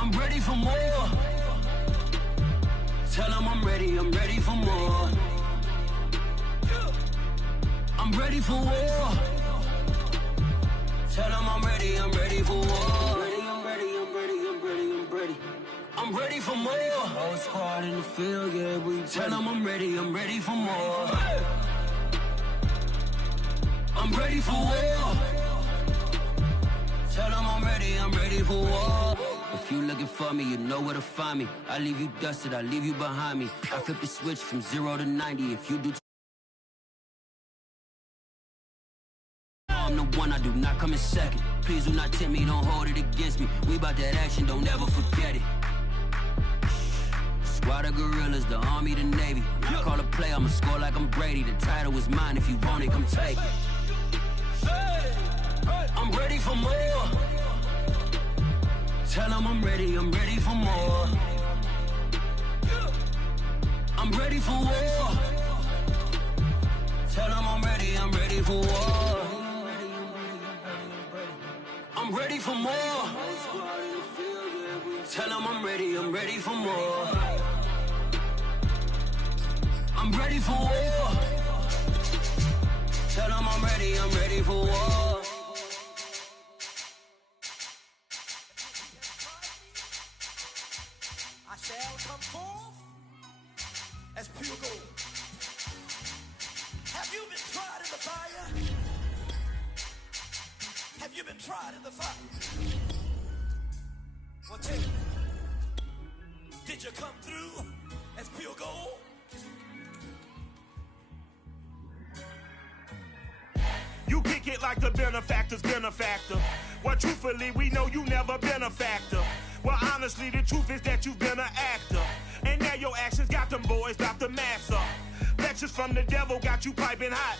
I'm ready for more. Tell them I'm ready for more. I'm ready for war. Tell them I'm ready for war. I'm ready for more. Whole squad in the field, yeah, we tell them I'm ready for more. I'm ready for war. Tell them I'm ready for war. If you looking for me, you know where to find me. I leave you dusted, I leave you behind me. I flip the switch from 0 to 90. If you do, I'm the one, I do not come in second. Please do not tempt me, don't hold it against me. We about that action, don't ever forget it. Squad of gorillas, the army, the navy. When I call a play, I'ma score like I'm Brady. The title is mine, if you want it, come take it. I'm ready for more. Tell them I'm ready for more. I'm ready for war. Tell them I'm ready for war. I'm ready for more. Tell them I'm ready for more. I'm ready for war. Tell them I'm ready for war. I shall come forth as pure gold. Have you been tried in the fire? Have you been tried in the fire? Well, tell me, did you come through as pure gold? You kick it like the benefactor's benefactor. Well, truthfully, we know you never been a factor. Well, honestly, the truth is that you've been an actor. And now your actions got them boys, got the mass up. Lectures from the devil got you piping hot.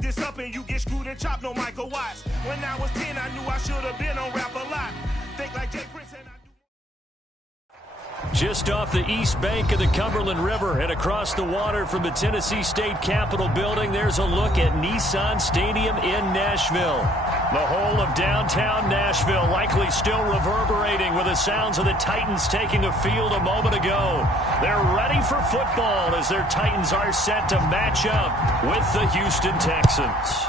This up and you get screwed and chopped, no Michael Watts. When I was 10, I knew I should have been on rap a lot. Think like Jay Prince and I do. Just off the east bank of the Cumberland River and across the water from the Tennessee State Capitol building, there's a look at Nissan Stadium in Nashville. The whole of downtown Nashville likely still reverberating with the sounds of the Titans taking the field a moment ago. They're ready for football as their Titans are set to match up with the Houston Texans.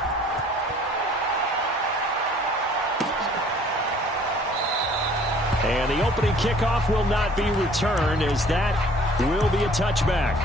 And the opening kickoff will not be returned, as that will be a touchback.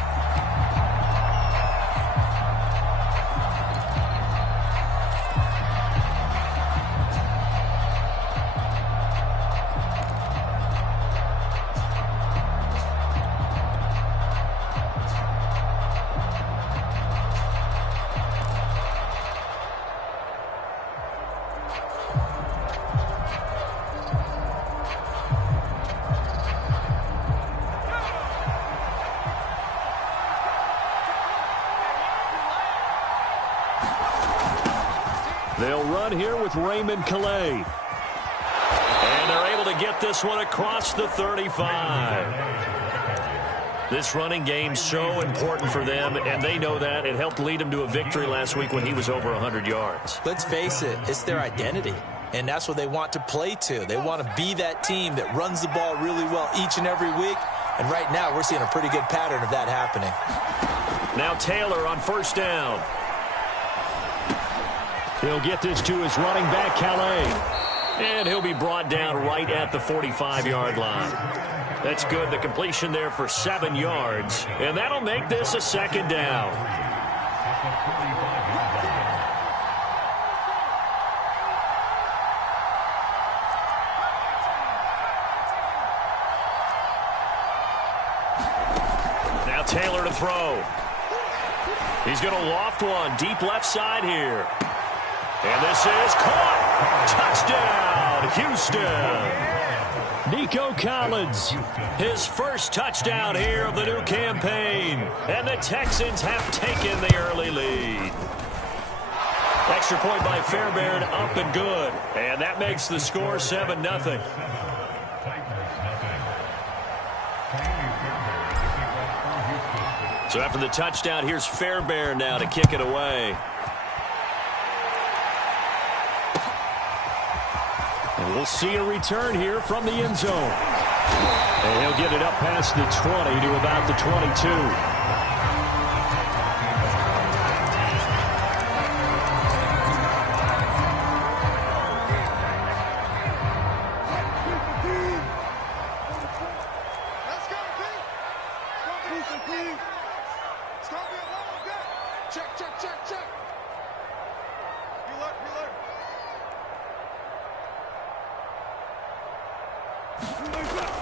They'll run here with Raymond Calais. And they're able to get this one across the 35. This running game's so important for them, and they know that. It helped lead them to a victory last week when he was over 100 yards. Let's face it, it's their identity, and that's what they want to play to. They want to be that team that runs the ball really well each and every week, and right now we're seeing a pretty good pattern of that happening. Now Taylor on first down. He'll get this to his running back, Calais. And he'll be brought down right at the 45-yard line. That's good. The completion there for 7 yards. And that'll make this a second down. Now Taylor to throw. He's going to loft one deep left side here. And this is caught. Touchdown, Houston. Nico Collins, his first touchdown here of the new campaign. And the Texans have taken the early lead. Extra point by Fairbairn, up and good. And that makes the score 7-0. So after the touchdown, here's Fairbairn now to kick it away. And we'll see a return here from the end zone. And he'll get it up past the 20 to about the 22.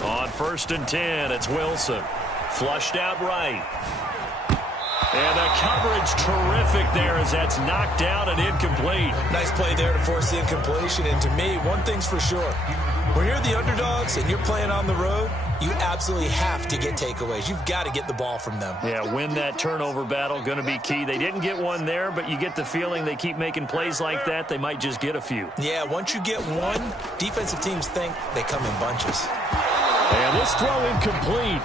On 1st and 10, it's Wilson. Flushed out right. And the coverage terrific there as that's knocked down and incomplete. Nice play there to force the incompletion. And to me, one thing's for sure. When you're the underdogs and you're playing on the road, you absolutely have to get takeaways. You've got to get the ball from them. Yeah, win that turnover battle, going to be key. They didn't get one there, but you get the feeling they keep making plays like that, they might just get a few. Yeah, once you get one, defensive teams think they come in bunches. And this throw incomplete.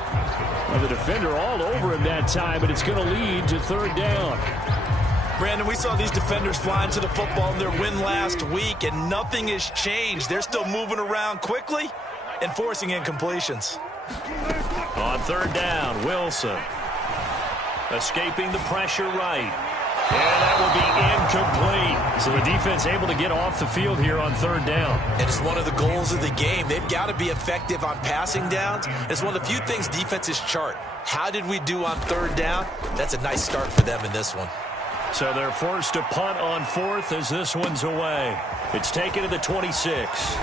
Well, the defender all over him that time, but it's going to lead to 3rd down. Brandon, we saw these defenders flying to the football in their win last week, and nothing has changed. They're still moving around quickly and forcing incompletions. On 3rd down, Wilson. Escaping the pressure right. And that will be incomplete. So the defense able to get off the field here on 3rd down. And it's one of the goals of the game. They've got to be effective on passing downs. It's one of the few things defenses chart. How did we do on 3rd down? That's a nice start for them in this one. So they're forced to punt on 4th as this one's away. It's taken to the 26.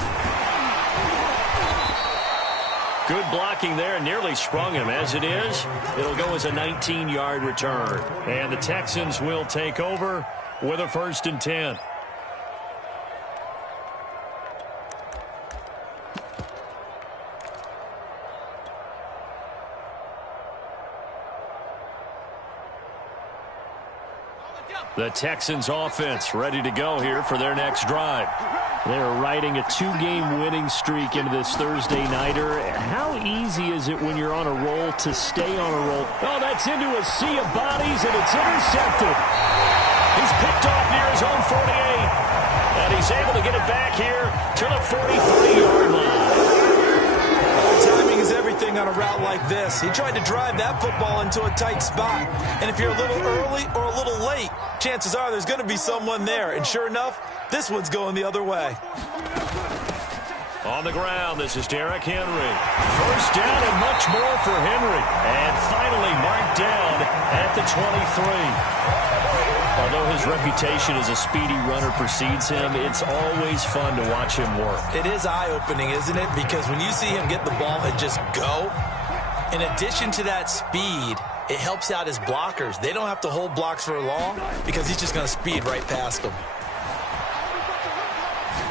Good blocking there, nearly sprung him. As it is, it'll go as a 19-yard return. And the Texans will take over with a 1st and 10. The Texans offense ready to go here for their next drive. They're riding a 2-game winning streak into this Thursday nighter. How easy is it when you're on a roll to stay on a roll? Oh, that's into a sea of bodies, and it's intercepted. He's picked off near his own 48, and he's able to get it back here to the 43-yard line. Timing is everything on a route like this. He tried to drive that football into a tight spot. And if you're a little early or a little late, chances are there's going to be someone there. And sure enough, this one's going the other way. On the ground, this is Derrick Henry. 1st down and much more for Henry. And finally marked down at the 23. Although his reputation as a speedy runner precedes him, it's always fun to watch him work. It is eye-opening, isn't it? Because when you see him get the ball and just go, in addition to that speed, it helps out his blockers. They don't have to hold blocks for long because he's just going to speed right past them.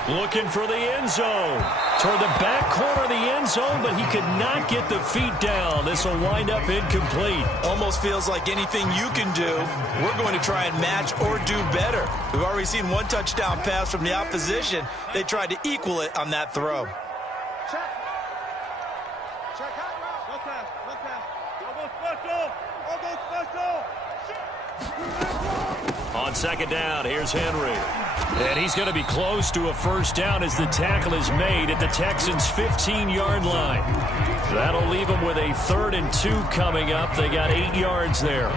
Looking for the end zone. Toward the back corner of the end zone, but he could not get the feet down. This will wind up incomplete. Almost feels like anything you can do, we're going to try and match or do better. We've already seen one touchdown pass from the opposition. They tried to equal it on that throw. Check. Check out. Look pass. Look pass. Almost special. On 2nd down, here's Henry. And he's going to be close to a 1st down as the tackle is made at the Texans' 15-yard line. That'll leave them with a 3rd and 2 coming up. They got 8 yards there.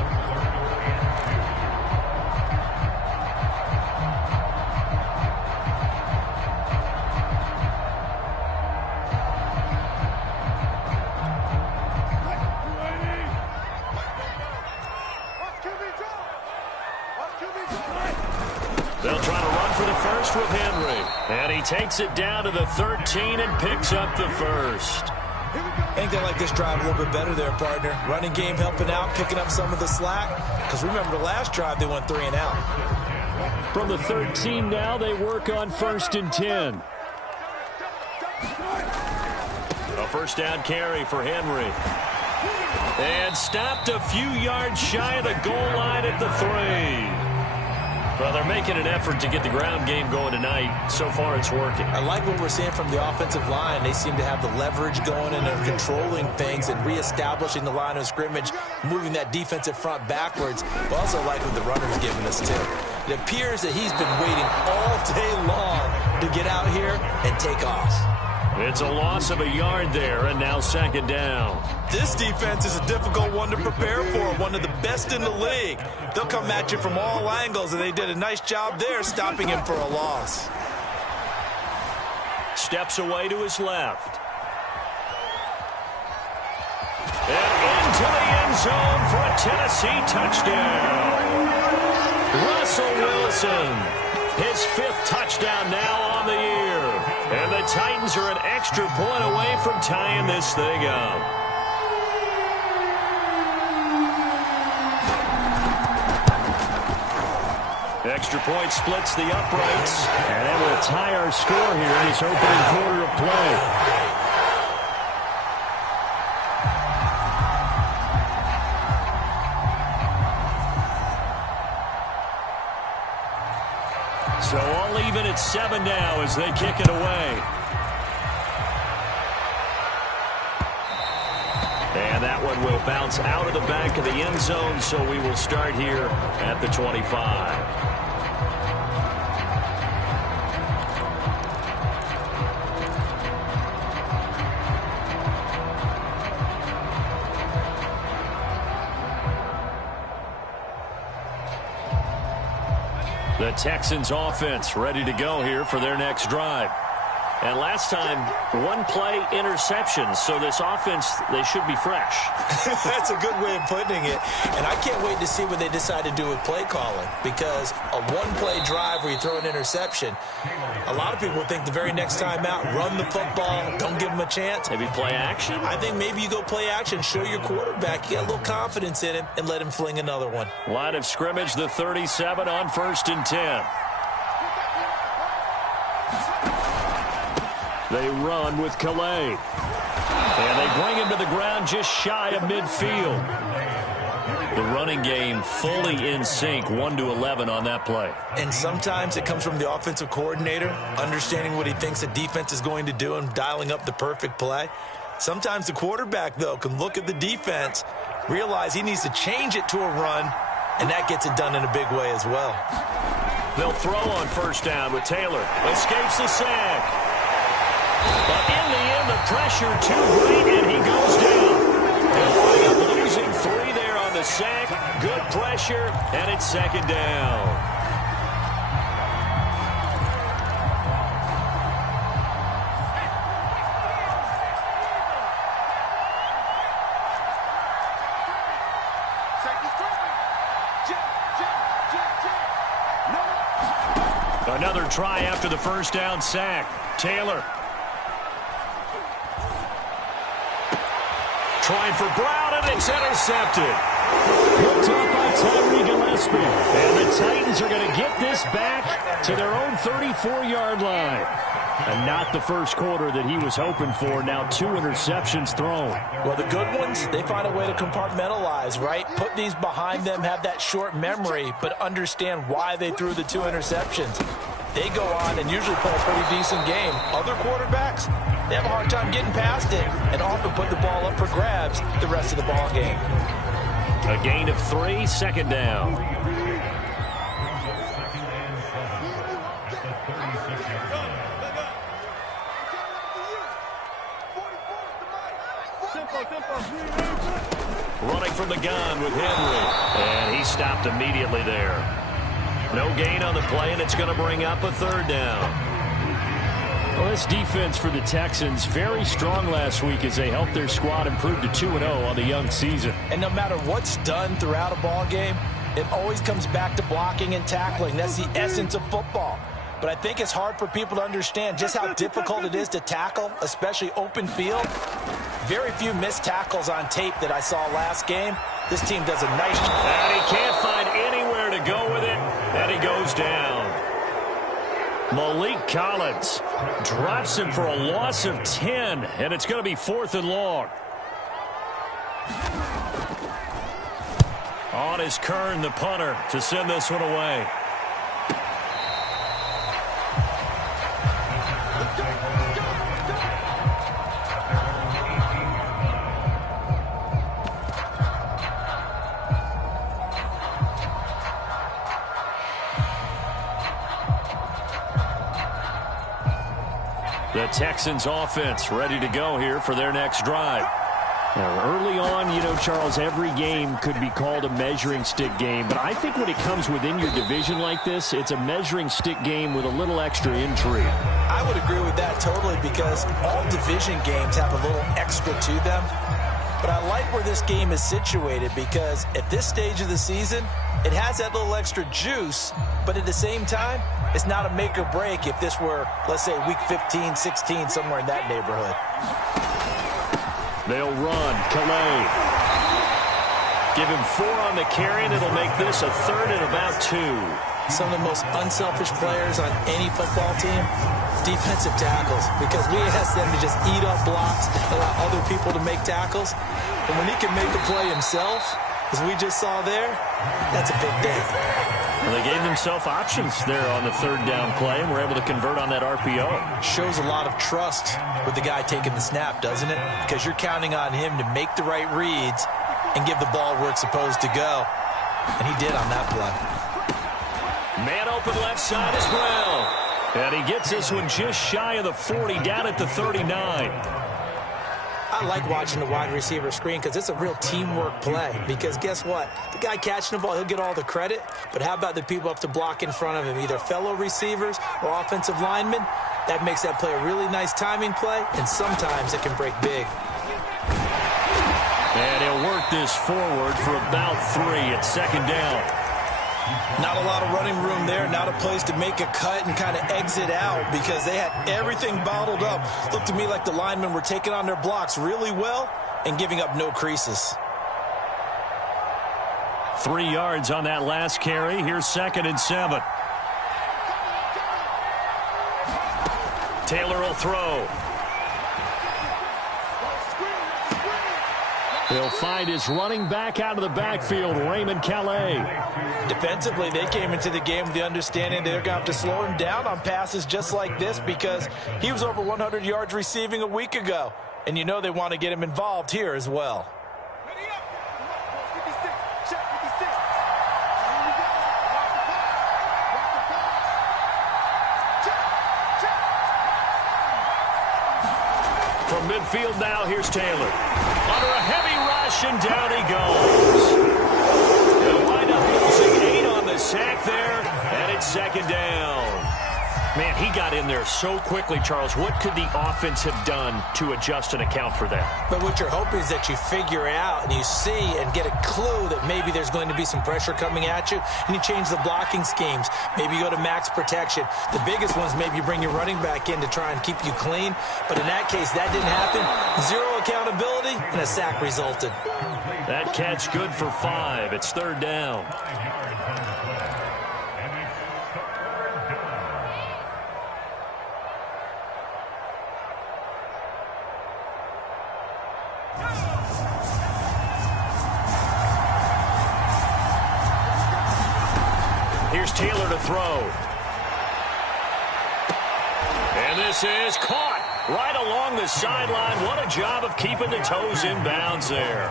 They'll try to run for the 1st with Henry. And he takes it down to the 13 and picks up the 1st. I think they like this drive a little bit better there, partner. Running game helping out, picking up some of the slack. Because remember, the last drive they went 3 and out. From the 13 now, they work on 1st and 10. A 1st down carry for Henry. And stopped a few yards shy of the goal line at the 3. Well, they're making an effort to get the ground game going tonight. So far, it's working. I like what we're seeing from the offensive line. They seem to have the leverage going and they're controlling things and reestablishing the line of scrimmage, moving that defensive front backwards. But also like what the runner's giving us, too. It appears that he's been waiting all day long to get out here and take off. It's a loss of a yard there, and now second down. This defense is a difficult one to prepare for, one of the best in the league. They'll come at you from all angles, and they did a nice job there stopping him for a loss. Steps away to his left. And into the end zone for a Tennessee touchdown. Russell Wilson, his 5th touchdown now on the year. And the Titans are an extra point away from tying this thing up. Extra point splits the uprights. And that will tie our score here in this opening quarter of play. So all even at 7 now as they kick it away. And that one will bounce out of the back of the end zone, so we will start here at the 25. The Texans offense ready to go here for their next drive. And last time, 1 play interception. So this offense, they should be fresh. That's a good way of putting it. And I can't wait to see what they decide to do with play calling. Because a 1-play drive where you throw an interception, a lot of people think the very next time out, run the football, don't give them a chance. Maybe play action? I think maybe you go play action, show your quarterback, you get a little confidence in him, and let him fling another one. Line of scrimmage, the 37 on 1st and 10. They run with Calais. And they bring him to the ground just shy of midfield. The running game fully in sync, 1-11 on that play. And sometimes it comes from the offensive coordinator, understanding what he thinks the defense is going to do and dialing up the perfect play. Sometimes the quarterback, though, can look at the defense, realize he needs to change it to a run, and that gets it done in a big way as well. They'll throw on 1st down with Taylor. Escapes the sack. But in the end, the pressure too great, and he goes down. They'll wind up losing 3 there on the sack. Good pressure, and it's 2nd down. Another try after the 1st down sack. Taylor. Trying for Brown, and it's intercepted. Picked up by Tyree Gillespie. And the Titans are going to get this back to their own 34-yard line. And not the first quarter that he was hoping for. Now 2 interceptions thrown. Well, the good ones, they find a way to compartmentalize, right? Put these behind them, have that short memory, but understand why they threw the 2 interceptions. They go on and usually play a pretty decent game. Other quarterbacks, they have a hard time getting past it and often put the ball up for grabs the rest of the ball game. A gain of 3, 2nd down. Running from the gun with Henry. And he stopped immediately there. No gain on the play, and it's going to bring up a 3rd down. Well, this defense for the Texans, very strong last week as they helped their squad improve to 2-0 on the young season. And no matter what's done throughout a ball game, it always comes back to blocking and tackling. That's the essence of football. But I think it's hard for people to understand just how difficult it is to tackle, especially open field. Very few missed tackles on tape that I saw last game. This team does a nice job. And he can't find anywhere to go with it, and he goes down. Malik Collins drops him for a loss of 10, and it's going to be 4th and long. On is Kern, the punter, to send this one away. The Texans offense ready to go here for their next drive. Now, early on, you know, Charles, every game could be called a measuring stick game. But I think when it comes within your division like this, it's a measuring stick game with a little extra intrigue. I would agree with that totally, because all division games have a little extra to them. But I like where this game is situated, because at this stage of the season, it has that little extra juice, but at the same time, it's not a make or break if this were, let's say, week 15, 16, somewhere in that neighborhood. They'll run. Calais. Give him 4 on the carry, and it'll make this a 3rd and about 2. Some of the most unselfish players on any football team, defensive tackles, because we ask them to just eat up blocks, allow other people to make tackles. And when he can make a play himself, as we just saw there, that's a big day. Well, they gave themselves options there on the 3rd down play, and were able to convert on that RPO. Shows a lot of trust with the guy taking the snap, doesn't it? Because you're counting on him to make the right reads and give the ball where it's supposed to go. And he did on that play. Man open left side as well. And he gets this one just shy of the 40, down at the 39. I like watching the wide receiver screen because it's a real teamwork play. Because guess what? The guy catching the ball, he'll get all the credit. But how about the people up to block in front of him, either fellow receivers or offensive linemen? That makes that play a really nice timing play, and sometimes it can break big. And he'll work this forward for about 3 at 2nd down. Not a lot of running room there. Not a place to make a cut and kind of exit out, because they had everything bottled up. Looked to me like the linemen were taking on their blocks really well and giving up no creases. 3 yards on that last carry. Here's 2nd and 7. Taylor will throw. He'll find his running back out of the backfield, Raymond Calais. Defensively, they came into the game with the understanding they're going to have to slow him down on passes just like this, because he was over 100 yards receiving a week ago. And you know they want to get him involved here as well. From midfield now, here's Taylor. Under a heavy rush, and down he goes. They'll wind up losing 8 on the sack there, and it's 2nd down. Man, he got in there so quickly, Charles. What could the offense have done to adjust and account for that? But what you're hoping is that you figure out and you see and get a clue that maybe there's going to be some pressure coming at you, and you change the blocking schemes. Maybe you go to max protection. The biggest ones, maybe you bring your running back in to try and keep you clean. But in that case, that didn't happen. 0 accountability, and a sack resulted. That catch good for 5. It's 3rd down. Here's Taylor to throw. And this is caught right along the sideline. What a job of keeping the toes in bounds there.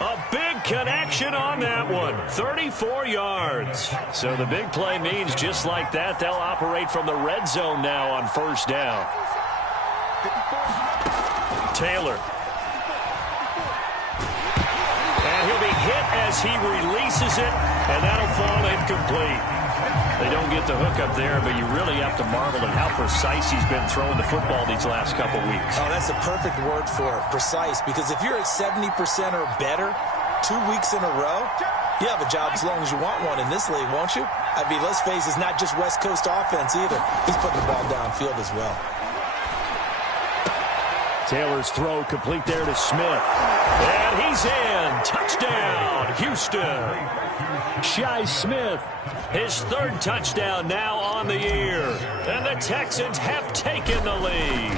A big connection on that one. 34 yards. So the big play means just like that, they'll operate from the red zone now on 1st down. Taylor. And he'll be hit as he releases it, and that'll fall incomplete. They don't get the hook up there, but you really have to marvel at how precise he's been throwing the football these last couple weeks. Oh, that's the perfect word for it, precise, because if you're at 70% or better 2 weeks in a row, you have a job as long as you want one in this league, won't you? I mean, let's face it, it's not just West Coast offense either. He's putting the ball downfield as well. Taylor's throw complete there to Smith. And he's in. Touchdown, Houston. Shi Smith, his 3rd touchdown now on the year. And the Texans have taken the lead.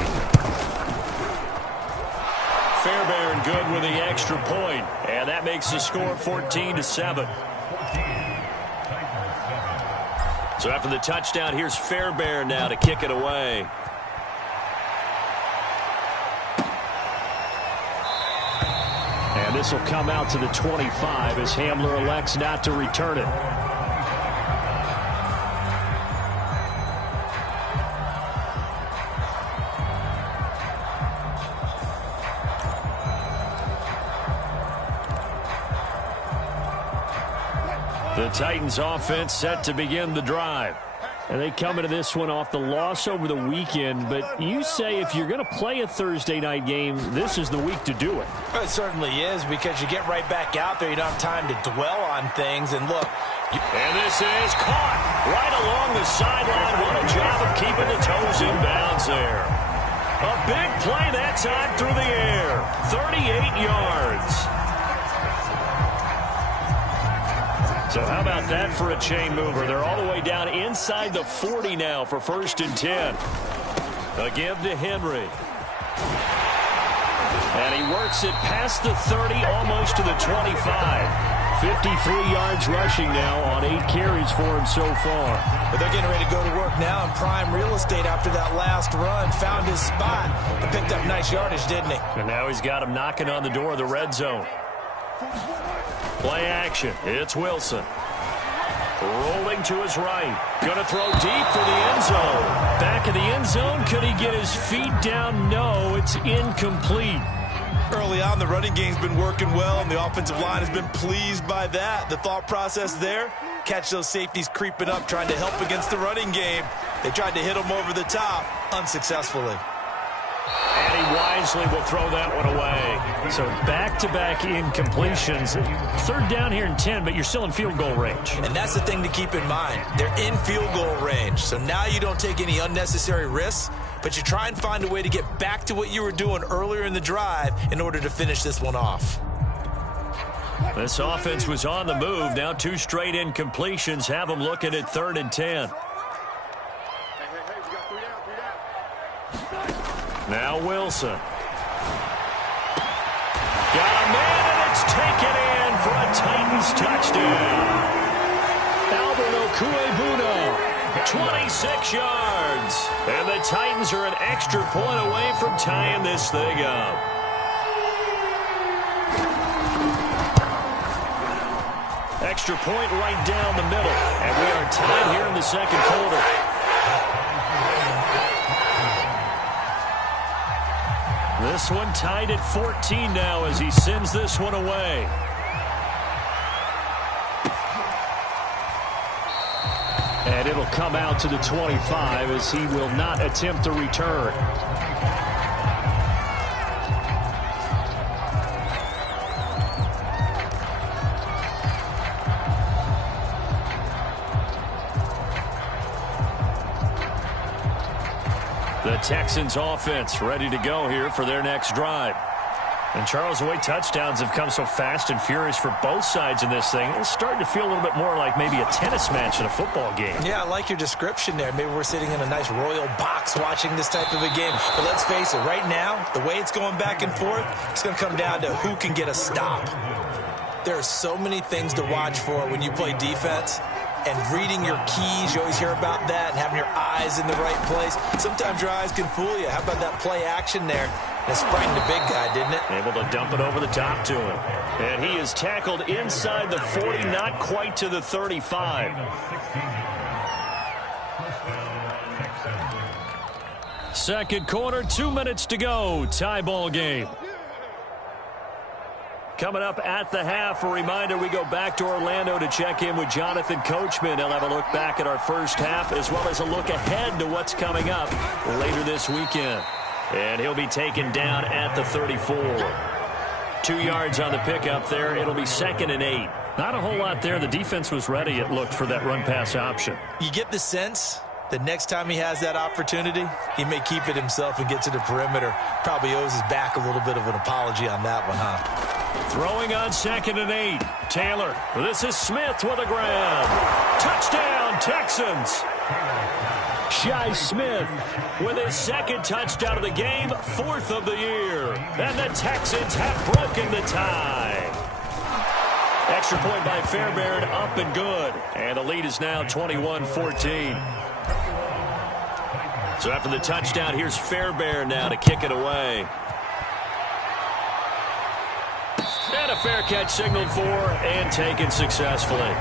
Fairbairn good with the extra point. And that makes the score 14-7. So after the touchdown, here's Fairbairn now to kick it away. And this will come out to the 25 as Hamler elects not to return it. The Titans offense set to begin the drive. And they come into this one off the loss over the weekend. But you say if you're going to play a Thursday night game, this is the week to do it. Well, it certainly is, because you get right back out there. You don't have time to dwell on things. And look. And this is caught right along the sideline. What a job of keeping the toes in bounds there. A big play that time through the air. 38 yards. So how about that for a chain mover? They're all the way down inside the 40 now for 1st and 10. A give to Henry. And he works it past the 30, almost to the 25. 53 yards rushing now on 8 carries for him so far. But they're getting ready to go to work now in prime real estate after that last run. Found his spot and picked up nice yardage, didn't he? And now he's got him knocking on the door of the red zone. Play action. It's Wilson. Rolling to his right. Going to throw deep for the end zone. Back of the end zone. Could he get his feet down? No, it's incomplete. Early on, the running game's been working well, and the offensive line has been pleased by that. The thought process there, catch those safeties creeping up, trying to help against the running game. They tried to hit them over the top, unsuccessfully. And he wisely will throw that one away. So back-to-back incompletions. 3rd down here and 10, but you're still in field goal range. And that's the thing to keep in mind. They're in field goal range. So now you don't take any unnecessary risks, but you try and find a way to get back to what you were doing earlier in the drive in order to finish this one off. This offense was on the move. Now 2 straight incompletions have them looking at 3rd and 10. Now Wilson. Got a man, and it's taken in for a Titans touchdown. Albert Okwuegbunam, 26 yards. And the Titans are an extra point away from tying this thing up. Extra point right down the middle. And we are tied here in the 2nd quarter. This one tied at 14 now as he sends this one away. And it'll come out to the 25 as he will not attempt a return. The Texans offense ready to go here for their next drive. And Charles, the way touchdowns have come so fast and furious for both sides in this thing, it's starting to feel a little bit more like maybe a tennis match in a football game. Yeah, I like your description there. Maybe we're sitting in a nice royal box watching this type of a game. But let's face it, right now, the way it's going back and forth, it's going to come down to who can get a stop. There are so many things to watch for when you play defense. And reading your keys, you always hear about that, and having your eyes in the right place. Sometimes your eyes can fool you. How about that play action there? It sprang the big guy, didn't it? Able to dump it over the top to him. And he is tackled inside the 40, not quite to the 35. Second quarter, 2 minutes to go. Tie ball game. Coming up at the half, a reminder, we go back to Orlando to check in with Jonathan Coachman. He'll have a look back at our first half as well as a look ahead to what's coming up later this weekend. And he'll be taken down at the 34. 2 yards on the pickup there. It'll be 2nd and 8. Not a whole lot there. The defense was ready, it looked, for that run-pass option. You get the sense that next time he has that opportunity, he may keep it himself and get to the perimeter. Probably owes his back a little bit of an apology on that one, huh? Throwing on 2nd and 8. Taylor. This is Smith with a grab. Touchdown, Texans. Shi Smith with his 2nd touchdown of the game, 4th of the year. And the Texans have broken the tie. Extra point by Fairbairn, up and good. And the lead is now 21-14. So after the touchdown, here's Fairbairn now to kick it away. And a fair catch signaled for and taken successfully.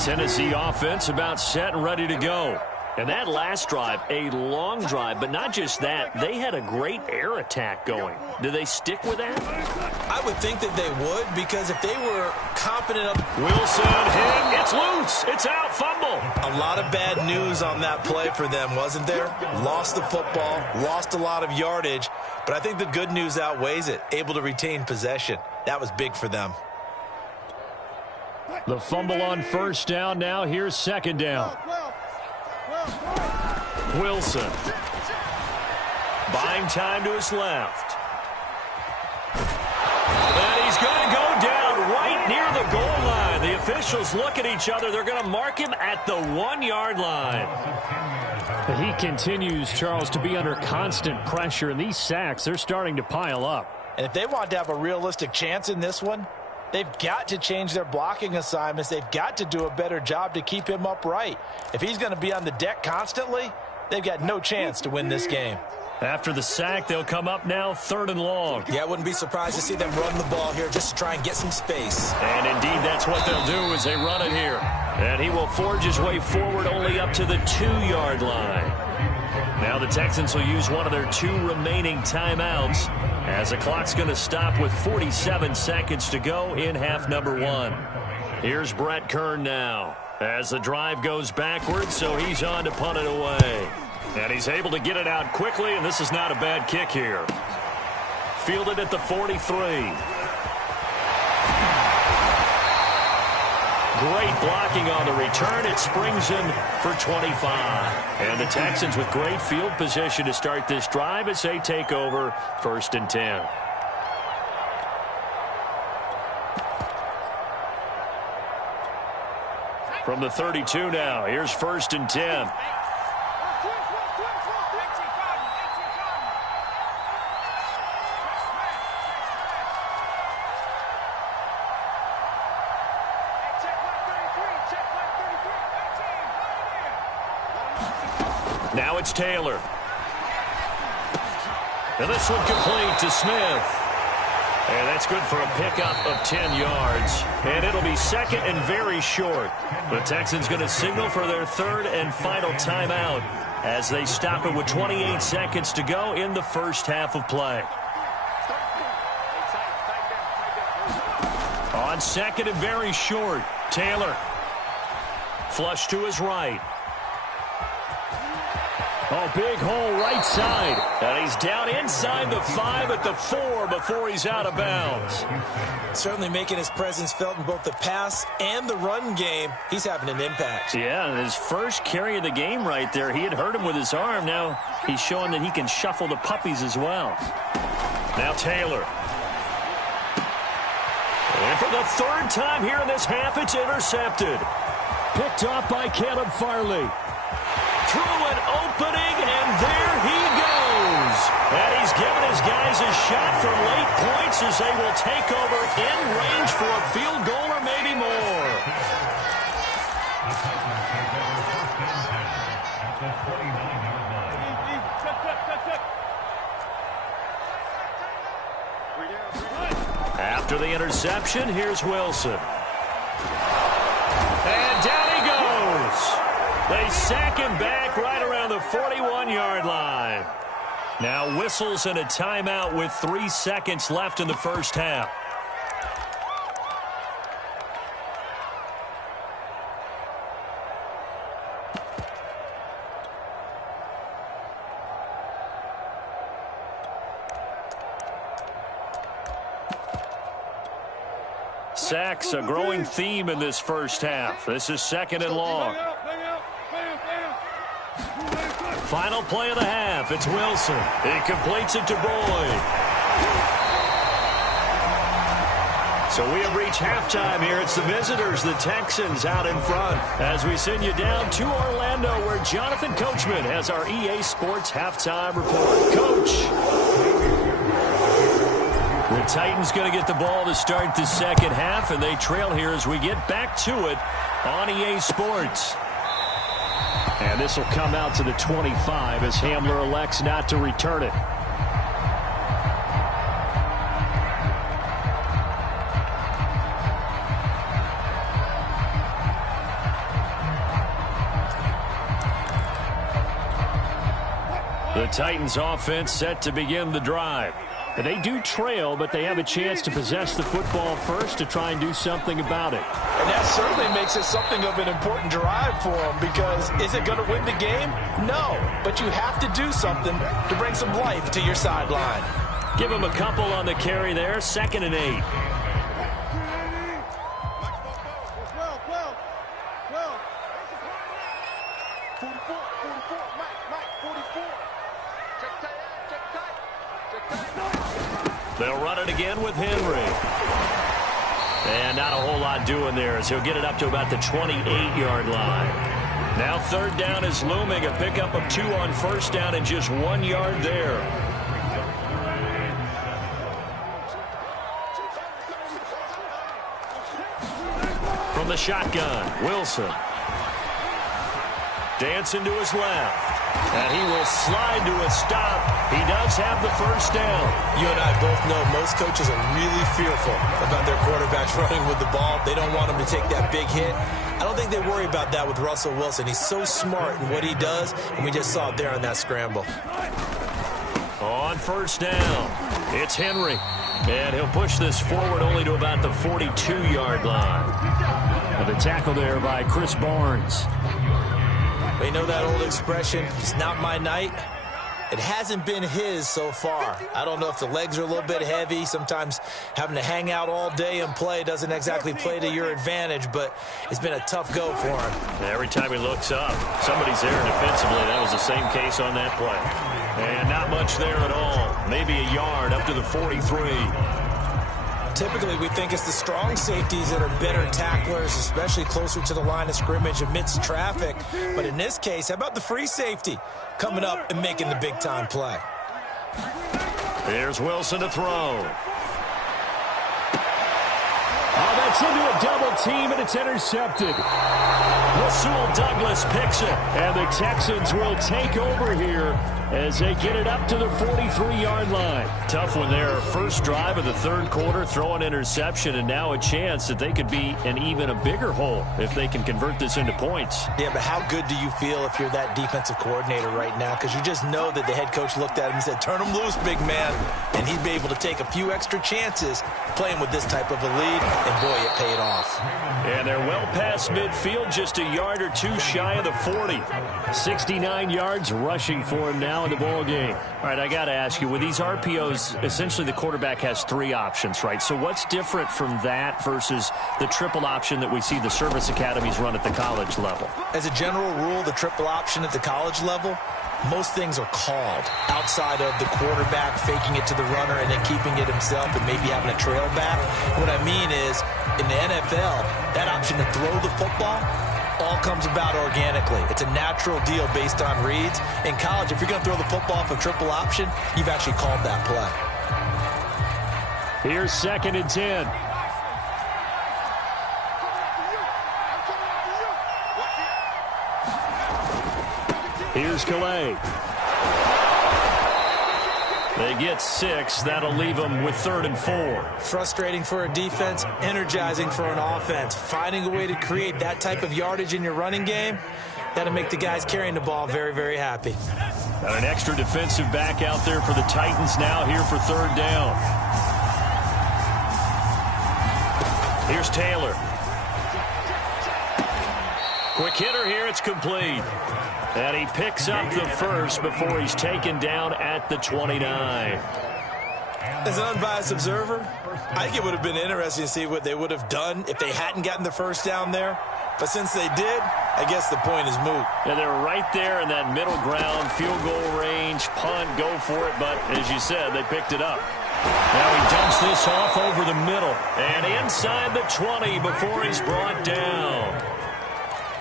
Tennessee offense about set and ready to go. And that last drive, a long drive, but not just that. They had a great air attack going. Do they stick with that? I would think that they would, because if they were confident of... Wilson hit. It's loose. It's out. Fumble. A lot of bad news on that play for them, wasn't there? Lost the football, lost a lot of yardage, but I think the good news outweighs it. Able to retain possession. That was big for them. The fumble on first down. Now here's second down. Wilson. Buying time to his left. And he's going to go down right near the goal line. The officials look at each other. They're going to mark him at the 1-yard line. He continues, Charles, to be under constant pressure, and these sacks, they're starting to pile up. And if they want to have a realistic chance in this one, they've got to change their blocking assignments. They've got to do a better job to keep him upright. If he's going to be on the deck constantly, they've got no chance to win this game. After the sack, they'll come up now 3rd and long. Yeah, I wouldn't be surprised to see them run the ball here just to try and get some space. And indeed, that's what they'll do as they run it here. And he will forge his way forward only up to the 2-yard line. Now the Texans will use one of their 2 remaining timeouts as the clock's going to stop with 47 seconds to go in half number 1. Here's Brett Kern now as the drive goes backwards, so he's on to punt it away. And he's able to get it out quickly, and this is not a bad kick here. Fielded at the 43. Great blocking on the return. It springs him for 25. And the Texans with great field position to start this drive as they take over 1st and 10. From the 32 now, here's 1st and 10. Now it's Taylor. And this one complete to Smith. And that's good for a pickup of 10 yards. And it'll be 2nd and very short. The Texans going to signal for their 3rd and final timeout as they stop it with 28 seconds to go in the first half of play. On 2nd and very short, Taylor. Flush to his right. Oh, big hole right side. And he's down inside the 5 at the 4 before he's out of bounds. Certainly making his presence felt in both the pass and the run game. He's having an impact. Yeah, his first carry of the game right there. He had hurt him with his arm. Now he's showing that he can shuffle the puppies as well. Now Taylor. And for the 3rd time here in this half, it's intercepted. Picked off by Caleb Farley. Through an opening, and there he goes. And he's given his guys a shot for late points as they will take over in range for a field goal or maybe more. After the interception, here's Wilson. And down he goes. They sack him back right around the 41-yard line. Now whistles and a timeout with 3 seconds left in the first half. Sacks, a growing theme in this first half. This is 2nd and long. Final play of the half. It's Wilson. He completes it to Boyd. So we have reached halftime here. It's the visitors, the Texans, out in front as we send you down to Orlando where Jonathan Coachman has our EA Sports halftime report. Coach. The Titans going to get the ball to start the second half, and they trail here as we get back to it on EA Sports. And this will come out to the 25 as Hamler elects not to return it. The Titans offense set to begin the drive. They do trail, but they have a chance to possess the football first to try and do something about it. And that certainly makes it something of an important drive for them, because is it going to win the game? No, but you have to do something to bring some life to your sideline. Give them a couple on the carry there, 2nd and 8. They'll run it again with Henry. And not a whole lot doing there, as he'll get it up to about the 28-yard line. Now 3rd down is looming, a pickup of 2 on 1st down and just 1 yard there. From the shotgun, Wilson. Dancing to his left. And he will slide to a stop. He does have the 1st down. You and I both know most coaches are really fearful about their quarterbacks running with the ball. They don't want him to take that big hit. I don't think they worry about that with Russell Wilson. He's so smart in what he does, and we just saw it there on that scramble. On 1st down, it's Henry. And he'll push this forward only to about the 42-yard line. And the tackle there by Chris Barnes. You know that old expression, it's not my night? It hasn't been his so far. I don't know if the legs are a little bit heavy. Sometimes having to hang out all day and play doesn't exactly play to your advantage, but it's been a tough go for him. Every time he looks up, somebody's there defensively. That was the same case on that play. And not much there at all. Maybe a yard up to the 43. Typically, we think it's the strong safeties that are better tacklers, especially closer to the line of scrimmage amidst traffic. But in this case, how about the free safety coming up and making the big-time play? Here's Wilson to throw. Oh, that's into a double team, and it's intercepted. Rasul Douglas picks it, and the Texans will take over here as they get it up to the 43-yard line. Tough one there. First drive of the 3rd quarter, throw an interception, and now a chance that they could be in even a bigger hole if they can convert this into points. Yeah, but how good do you feel if you're that defensive coordinator right now? Because you just know that the head coach looked at him and said, turn him loose, big man. And he'd be able to take a few extra chances playing with this type of a lead, and boy, it paid off. And they're well past midfield, just a yard or 2 shy of the 40. 69 yards rushing for him now in the ball game. All right, I got to ask you, with these RPOs, essentially the quarterback has 3 options, right? So what's different from that versus the triple option that we see the service academies run at the college level? As a general rule, the triple option at the college level, most things are called outside of the quarterback faking it to the runner and then keeping it himself and maybe having a trail back. What I mean is, in the NFL, that option to throw the football all comes about organically. It's a natural deal based on reads. In college, if you're going to throw the football off a triple option, you've actually called that play. Here's 2nd and 10. Here's Calais. They get 6. That'll leave them with 3rd and 4. Frustrating for a defense, energizing for an offense. Finding a way to create that type of yardage in your running game, that'll make the guys carrying the ball very, very happy. Got an extra defensive back out there for the Titans now here for 3rd down. Here's Taylor. Quick hitter here, it's complete. And he picks up the 1st before he's taken down at the 29. As an unbiased observer, I think it would have been interesting to see what they would have done if they hadn't gotten the 1st down there. But since they did, I guess the point is moot. Yeah, they were right there in that middle ground, field goal range, punt, go for it. But as you said, they picked it up. Now he dumps this off over the middle and inside the 20 before he's brought down.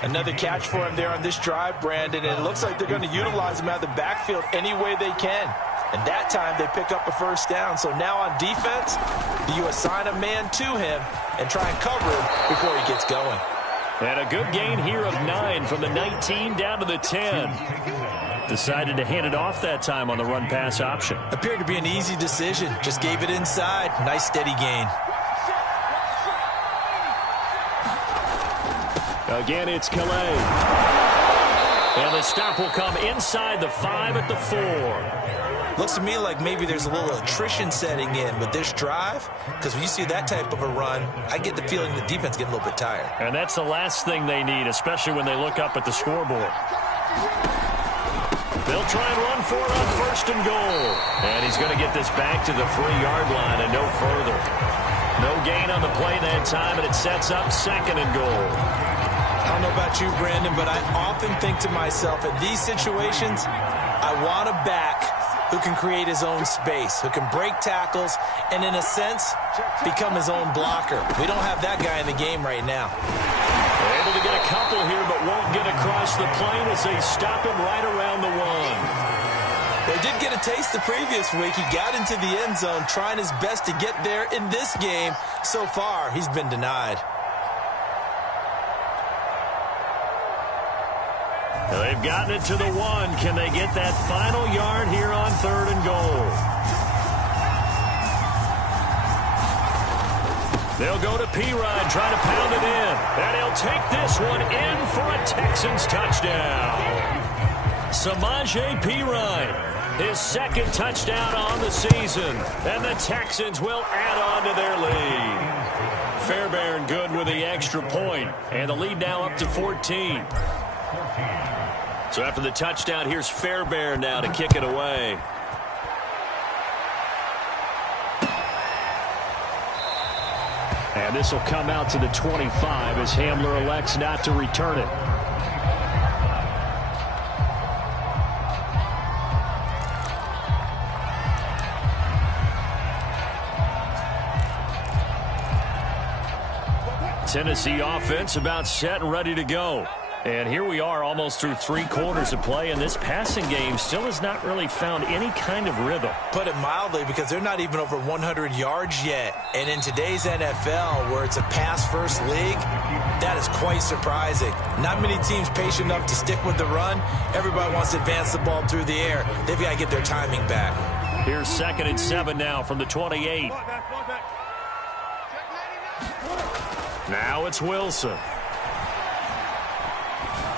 Another catch for him there on this drive, Brandon, and it looks like they're going to utilize him out of the backfield any way they can. And that time they pick up a 1st down. So now on defense, do you assign a man to him and try and cover him before he gets going? And a good gain here of 9 from the 19 down to the 10. Decided to hand it off that time on the run-pass option. Appeared to be an easy decision. Just gave it inside. Nice steady gain. Again, it's Calais. And the stop will come inside the 5 at the 4. Looks to me like maybe there's a little attrition setting in with this drive, because when you see that type of a run, I get the feeling the defense getting a little bit tired. And that's the last thing they need, especially when they look up at the scoreboard. They'll try and run for it on 1st and goal. And he's going to get this back to the 3-yard line and no further. No gain on the play that time, and it sets up 2nd and goal. I don't know about you, Brandon, but I often think to myself, in these situations, I want a back who can create his own space, who can break tackles, and in a sense, become his own blocker. We don't have that guy in the game right now. They're able to get a couple here, but won't get across the plane as they stop him right around the 1. They did get a taste the previous week. He got into the end zone, trying his best to get there in this game. So far, he's been denied. They've gotten it to the 1. Can they get that final yard here on 3rd and goal? They'll go to P-Rod, try to pound it in. And he'll take this one in for a Texans touchdown. Samaje P-Rod, his 2nd touchdown on the season. And the Texans will add on to their lead. Fairbairn good with the extra point. And the lead now up to 14. So after the touchdown, here's Fairbairn now to kick it away. And this will come out to the 25 as Hamler elects not to return it. Tennessee offense about set and ready to go. And here we are almost through 3 quarters of play, and this passing game still has not really found any kind of rhythm. Put it mildly, because they're not even over 100 yards yet. And in today's NFL, where it's a pass-first league, that is quite surprising. Not many teams patient enough to stick with the run. Everybody wants to advance the ball through the air. They've got to get their timing back. Here's 2nd and 7 now from the 28. Now it's Wilson.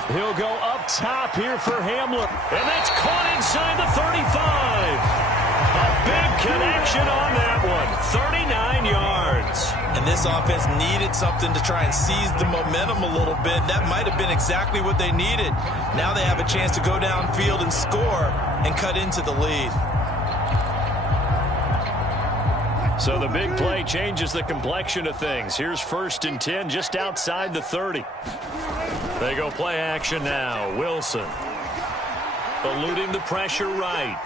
He'll go up top here for Hamler. And that's caught inside the 35. A big connection on that one. 39 yards. And this offense needed something to try and seize the momentum a little bit. That might have been exactly what they needed. Now they have a chance to go downfield and score and cut into the lead. So the big play changes the complexion of things. Here's 1st and 10 just outside the 30. They go play action now. Wilson eluding the pressure right.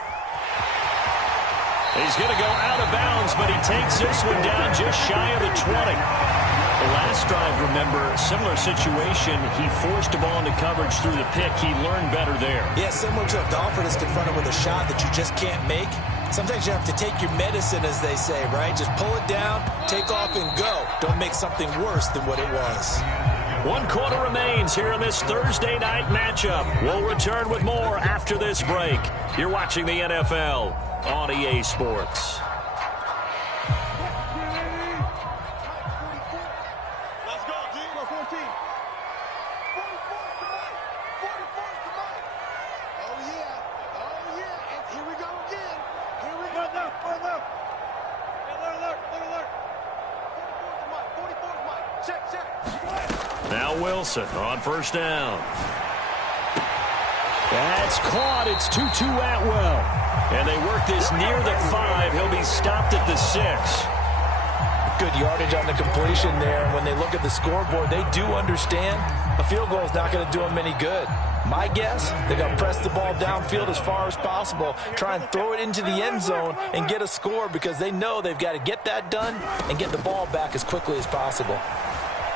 He's going to go out of bounds, but he takes this one down just shy of the 20. The last drive, remember, similar situation. He forced the ball into coverage through the pick. He learned better there. Yeah, similar to a golfer that's confronted with a shot that you just can't make. Sometimes you have to take your medicine, as they say, right? Just pull it down, take off, and go. Don't make something worse than what it was. 1 quarter remains here in this Thursday night matchup. We'll return with more after this break. You're watching the NFL on EA Sports. Let's go, G. Go 14. 44 tonight. 44 tonight. Oh, yeah. Oh, yeah. And here we go again. Here we go. Look. Alert. 44 tonight. Check. Now Wilson on 1st down. That's caught. It's Tutu Atwell. And they work this near the 5. He'll be stopped at the 6. Good yardage on the completion there. And when they look at the scoreboard, they do understand a field goal is not going to do them any good. My guess, they're going to press the ball downfield as far as possible, try and throw it into the end zone and get a score, because they know they've got to get that done and get the ball back as quickly as possible.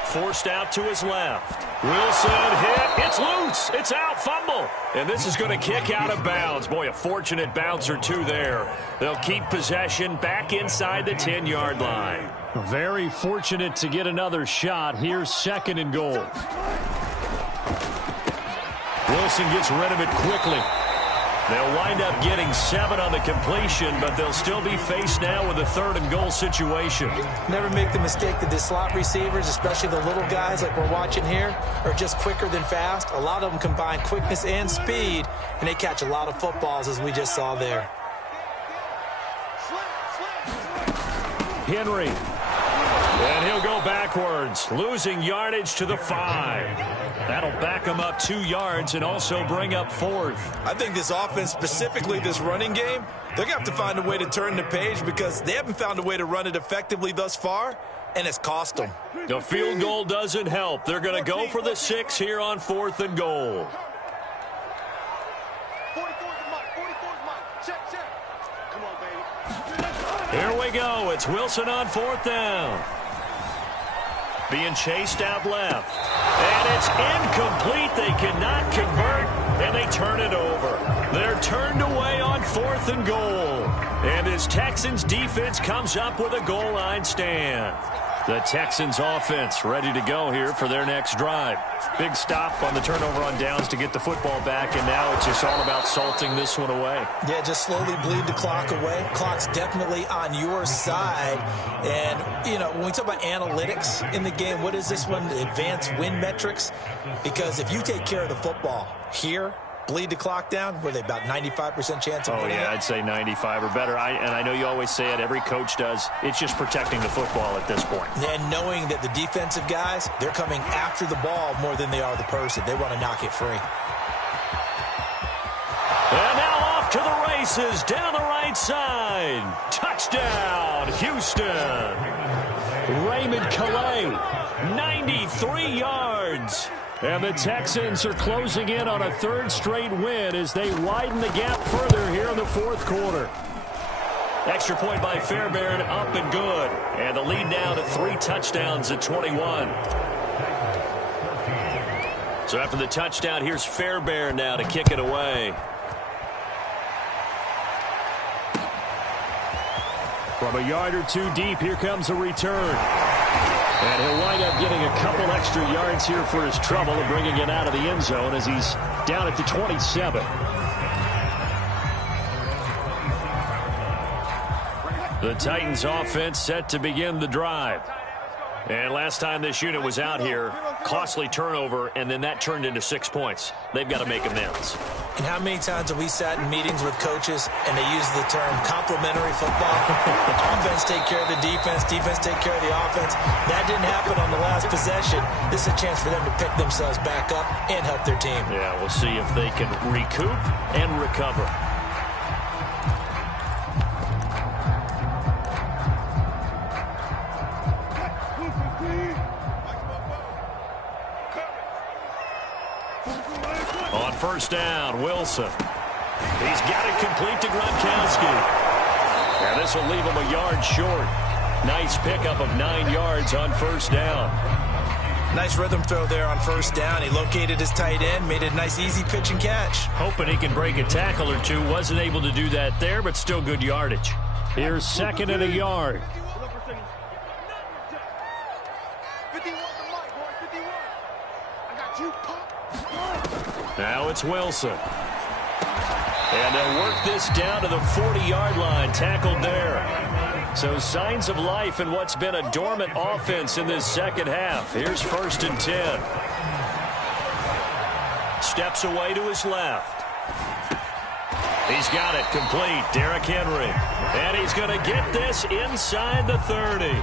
Forced out to his left. Wilson hit. It's loose. It's out. Fumble. And this is going to kick out of bounds. Boy, a fortunate bounce or two there. They'll keep possession back inside the 10-yard line. Very fortunate to get another shot. Here's 2nd and goal. Wilson gets rid of it quickly. They'll wind up getting 7 on the completion, but they'll still be faced now with a 3rd and goal situation. Never make the mistake that the slot receivers, especially the little guys like we're watching here, are just quicker than fast. A lot of them combine quickness and speed, and they catch a lot of footballs, as we just saw there. Henry. And he'll go backwards, losing yardage to the 5. That'll back him up 2 yards and also bring up 4th. I think this offense, specifically this running game, they're going to have to find a way to turn the page because they haven't found a way to run it effectively thus far, and it's cost them. The field goal doesn't help. They're going to go for the 6 here on 4th and goal. 44's mine. Check. Come on, baby. Here we go. It's Wilson on 4th down. Being chased out left. And it's incomplete. They cannot convert, and they turn it over. They're turned away on 4th and goal. And this Texans defense comes up with a goal line stand. The Texans offense ready to go here for their next drive. Big stop on the turnover on downs to get the football back, and now it's just all about salting this one away. Yeah, just slowly bleed the clock away. Clock's definitely on your side. And, you know, when we talk about analytics in the game, what is this one? Advanced win metrics? Because if you take care of the football here, bleed the clock down, were they about 95% chance of winning? Oh, yeah, I'd say 95 or better. And I know you always say it, every coach does. It's just protecting the football at this point. And knowing that the defensive guys, they're coming after the ball more than they are the person. They want to knock it free. And now off to the races, down the right side. Touchdown, Houston. Raymond Calais, 93 yards. And the Texans are closing in on a 3rd straight win as they widen the gap further here in the 4th quarter. Extra point by Fairbairn, up and good. And the lead now to 3 touchdowns at 21. So after the touchdown, here's Fairbairn now to kick it away. From a yard or 2 deep, here comes a return. And he'll wind up getting a couple extra yards here for his trouble and bringing it out of the end zone as he's down at the 27. The Titans offense set to begin the drive. And last time this unit was out here, costly turnover, and then that turned into 6 points. They've got to make amends. And how many times have we sat in meetings with coaches and they use the term complementary football? Offense take care of the defense take care of the offense. That didn't happen on the last possession. This is a chance for them to pick themselves back up and help their team. Yeah, we'll see if they can recoup and recover. On 1st down, Wilson. He's got it complete to Gronkowski. And this will leave him a yard short. Nice pickup of 9 yards on 1st down. Nice rhythm throw there on 1st down. He located his tight end, made a nice easy pitch and catch. Hoping he can break a tackle or 2. Wasn't able to do that there, but still good yardage. Here's 2nd and a yard. Now it's Wilson. And they'll work this down to the 40-yard line, tackled there. So signs of life in what's been a dormant offense in this second half. Here's 1st and 10. Steps away to his left. He's got it complete, Derrick Henry. And he's going to get this inside the 30.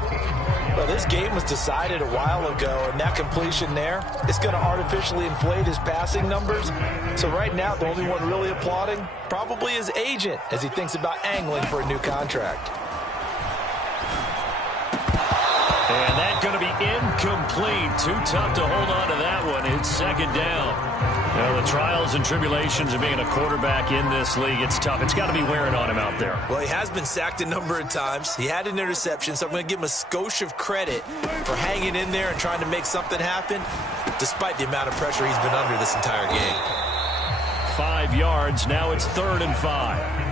Well, this game was decided a while ago, and that completion there, it's going to artificially inflate his passing numbers. So right now, the only one really applauding probably his agent as he thinks about angling for a new contract. And that's going to be incomplete. Too tough to hold on to that one. It's 2nd down. Well, the trials and tribulations of being a quarterback in this league, it's tough. It's got to be wearing on him out there. Well, he has been sacked a number of times. He had an interception, so I'm going to give him a skosh of credit for hanging in there and trying to make something happen, despite the amount of pressure he's been under this entire game. 5 yards. Now it's 3rd and 5.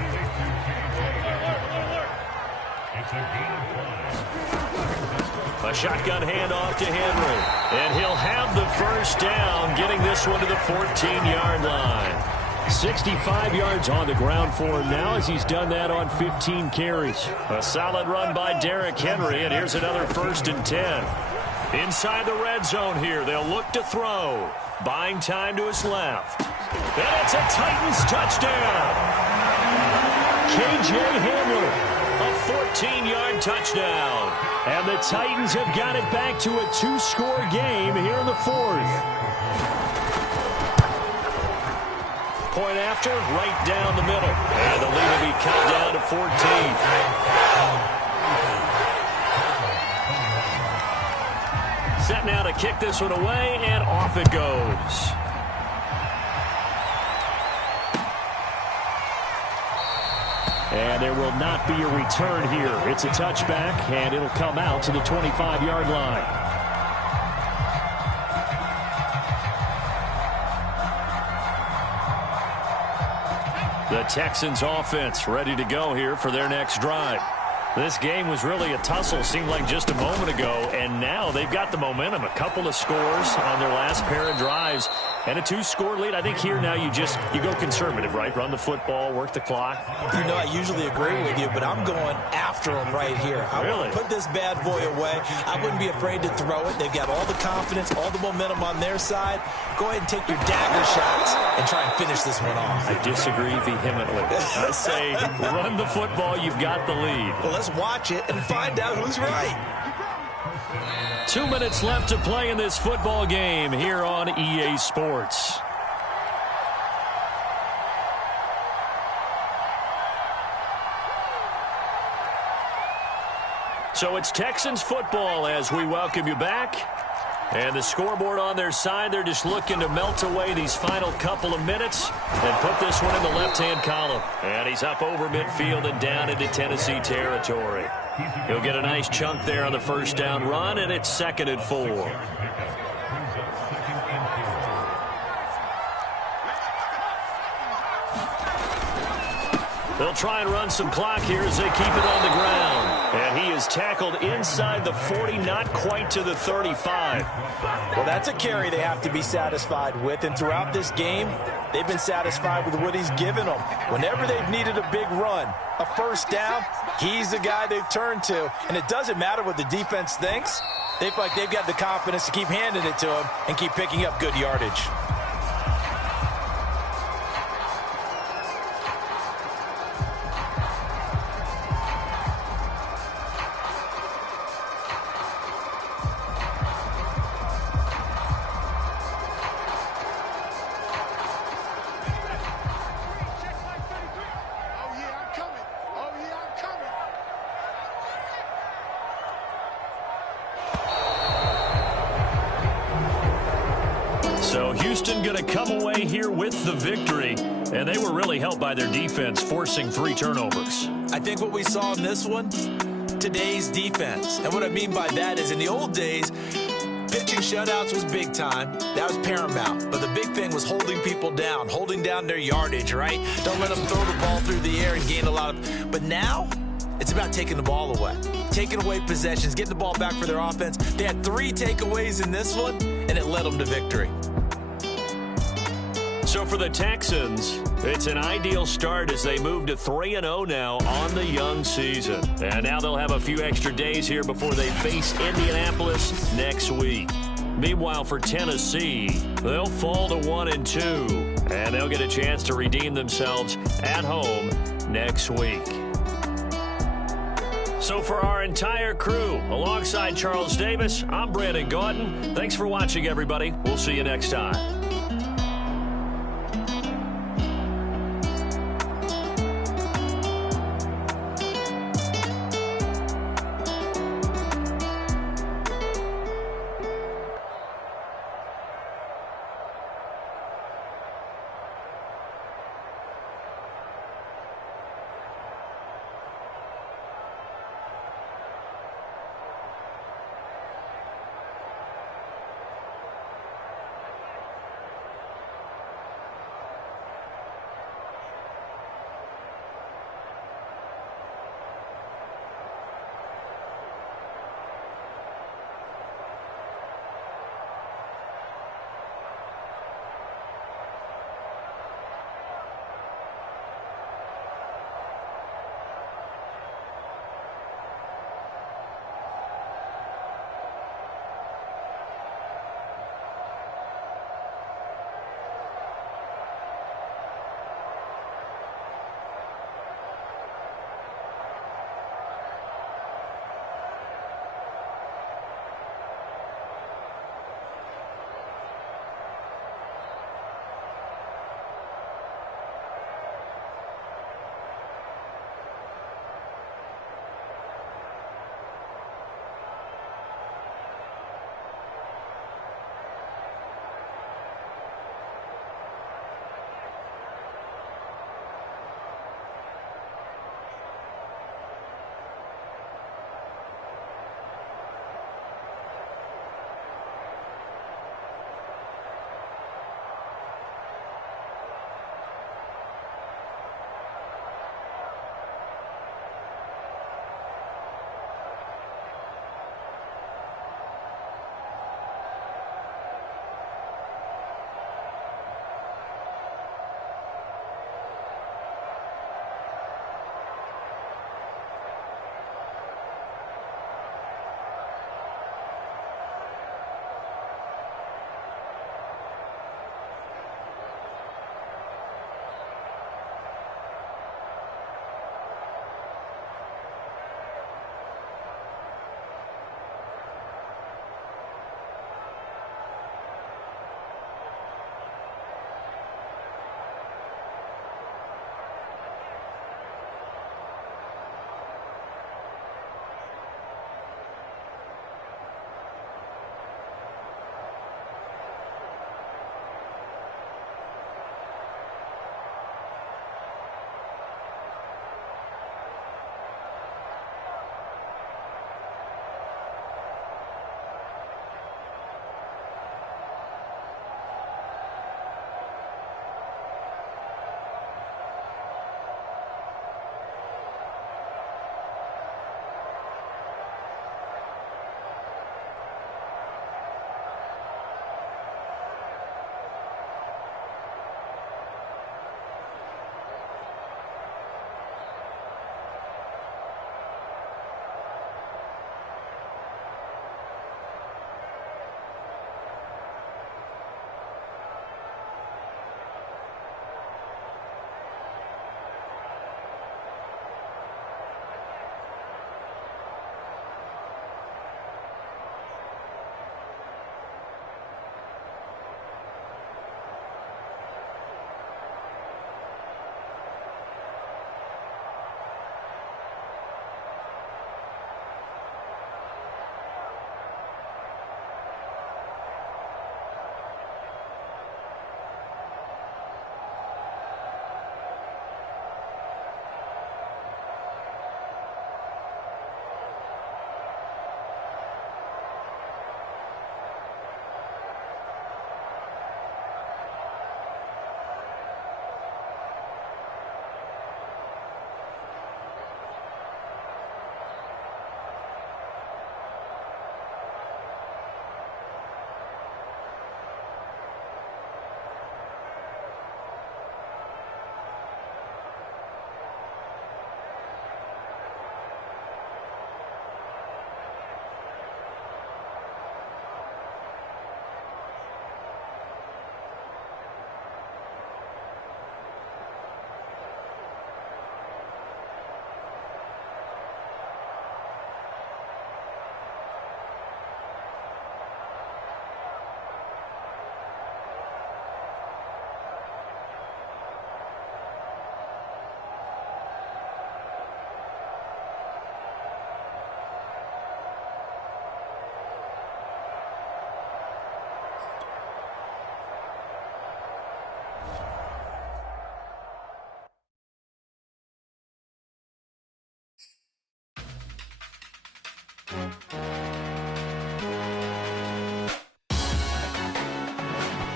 A shotgun handoff to Henry. And he'll have the 1st down, getting this one to the 14-yard line. 65 yards on the ground for him now as he's done that on 15 carries. A solid run by Derrick Henry, and here's another 1st and 10. Inside the red zone here, they'll look to throw. Buying time to his left. And it's a Titans touchdown. K.J. Hamler, a 14-yard touchdown. And the Titans have got it back to a 2-score game here in the 4th. Point after, right down the middle. And the lead will be cut down to 14. Set now to kick this one away, and off it goes. And there will not be a return here. It's a touchback, and it'll come out to the 25-yard line. The Texans offense ready to go here for their next drive. This game was really a tussle, seemed like just a moment ago, and now they've got the momentum. A couple of scores on their last pair of drives, and a 2-score lead. I think here now you go conservative, right? Run the football, work the clock. You know, I usually agree with you, but I'm going after them right here. I want to put this bad boy away. I wouldn't be afraid to throw it. They've got all the confidence, all the momentum on their side. Go ahead and take your dagger shots and try and finish this one off. I disagree vehemently. I say run the football. You've got the lead. Well, let's watch it and find out who's right. 2 minutes left to play in this football game here on EA Sports. So it's Texans football as we welcome you back. And the scoreboard on their side, they're just looking to melt away these final couple of minutes and put this one in the left-hand column. And he's up over midfield and down into Tennessee territory. He'll get a nice chunk there on the first down run, and it's 2nd and 4. They'll try and run some clock here as they keep it on the ground. And he is tackled inside the 40, not quite to the 35. Well, that's a carry they have to be satisfied with. And throughout this game, they've been satisfied with what he's given them. Whenever they've needed a big run, a first down, he's the guy they've turned to. And it doesn't matter what the defense thinks. They feel like they've got the confidence to keep handing it to him and keep picking up good yardage. So Houston going to come away here with the victory, and they were really helped by their defense, forcing 3 turnovers. I think what we saw in this one, today's defense. And what I mean by that is in the old days, pitching shutouts was big time. That was paramount. But the big thing was holding people down, holding down their yardage, right? Don't let them throw the ball through the air and gain a lot of... But now, it's about taking the ball away. Taking away possessions, getting the ball back for their offense. They had 3 takeaways in this one, and it led them to victory. So for the Texans, it's an ideal start as they move to 3-0 now on the young season. And now they'll have a few extra days here before they face Indianapolis next week. Meanwhile, for Tennessee, they'll fall to 1-2, and they'll get a chance to redeem themselves at home next week. So for our entire crew, alongside Charles Davis, I'm Brandon Gaudin. Thanks for watching, everybody. We'll see you next time.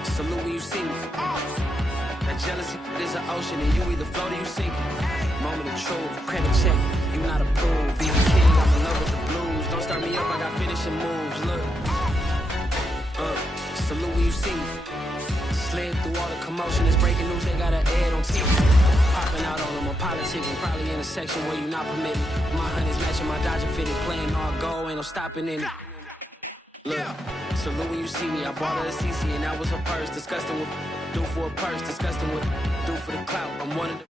Salute when you see me. That jealousy is an ocean, and you either float or you sink. Moment of truth, credit check, you not approved. Be the king, I'm in love with the blues. Don't start me up, I got finishing moves. Look, salute when you see me. Slid through all the commotion, it's breaking news, they got an ad on TV. Popping out on them, I'm politicking, probably in a section where you not permitted. My honey's matching my Dodger fitted, playing all go, ain't no stopping in it. Look, salute when you see me, I bought her a CC and that was her purse. Disgusting with do for a purse, disgusting with do for the clout. I'm one of the